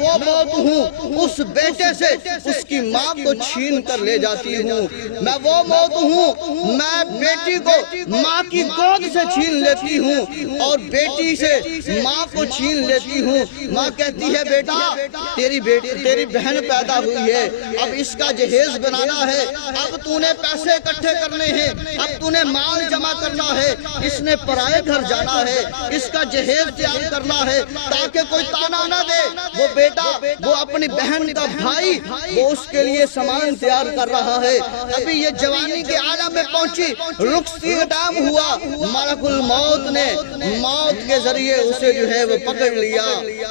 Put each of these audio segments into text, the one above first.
وہ موت ہوں اس بیٹے سے اس کی ماں کو چھین کر لے جاتی ہوں، میں وہ موت ہوں میں بیٹی کو ماں کی گود سے چھین لیتی ہوں اور بیٹی سے ماں کو چھین لیتی ہوں۔ ماں کہتی ہے بیٹا تیری بہن پیدا ہوئی ہے، اب اس کا جہیز بنانا ہے، اب تو نے پیسے اکٹھے کرنے ہیں، اب تو نے مال جمع کرنا ہے، اس نے پرائے گھر جانا ہے، اس کا جہیز تیار کرنا ہے تاکہ کوئی تانا نہ دے۔ وہ بیٹا وہ اپنی بہن کا بھائی وہ اس کے لیے سامان تیار کر رہا ہے، ابھی یہ جوانی کے عالم میں پہنچی، رخصتی کا ٹائم ہوا، ملک الموت نے موت کے ذریعے اسے جو ہے وہ پکڑ لیا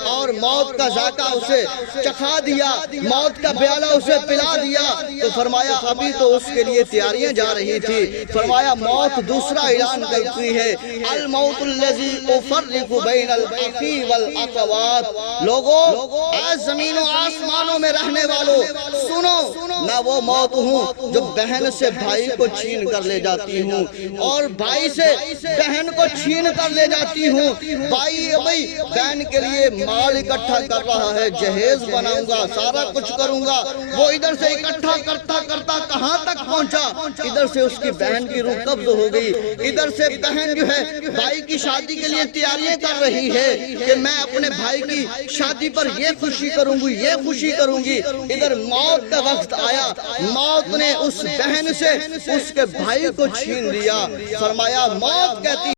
اور موت کا ذائقہ اسے چکھا دیا، موت کا پیالہ اسے پلا دیا۔ تو فرمایا ابھی تو اس کے لیے تیاریاں جا رہی تھی، فرمایا موت دوسرا اعلان کرتی ہے، الموت الذی افرق بین الاخی والاخوات۔ لوگوں اے زمین و آسمانوں میں رہنے والوں سنو، میں وہ موت ہوں جو بہن سے بھائی کو چھین کر لے جاتی ہوں اور بھائی سے بہن کو چھین کر لے جاتی ہوں۔ بھائی ابھی بہن کے لیے مال اکٹھا کر رہا ہے، جہیز بناؤں گا، سارا کچھ کروں گا، وہ ادھر سے اکٹھا کرتا کرتا کہاں تک پہنچا، ادھر سے اس کی بہن کی روح قبض ہو گئی، ادھر سے بہن جو ہے بھائی کی شادی کے لیے تیاریاں کر رہی ہے کہ میں اپنے بھائی کی شادی پر یہ خوشی کروں گی یہ خوشی کروں گی، ادھر موت کا وقت آیا، موت نے اس بہن سے اس کے بھائی کو چھین لیا۔ فرمایا موت کہتی